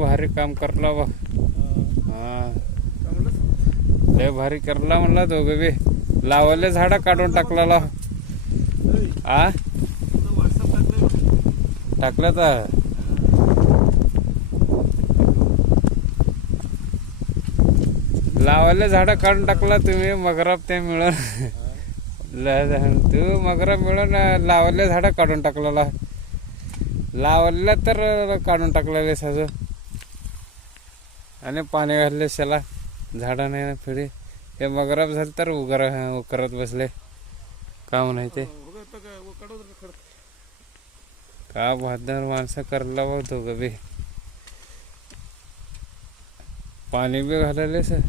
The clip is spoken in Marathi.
भारी काम करला बा. हा लय भारी करला म्हणला दोघं बी. लावले झाडं काढून टाकला. आ टाकलं तर लावले झाडं काढून टाकला तुम्ही. मगराब ते मिळून तू मगराब मिळून लावले झाडं काढून टाकलेला. लावले तर काढून टाकलेले साजू. आणि पाणी घातले शेला. झाडं नाही ना पिढी. हे मगराब झालं तर उकरत बसले. का म्हणायचे का बहादर माणसं करला बघ दोघं बी. पाणी बी घालायले सर.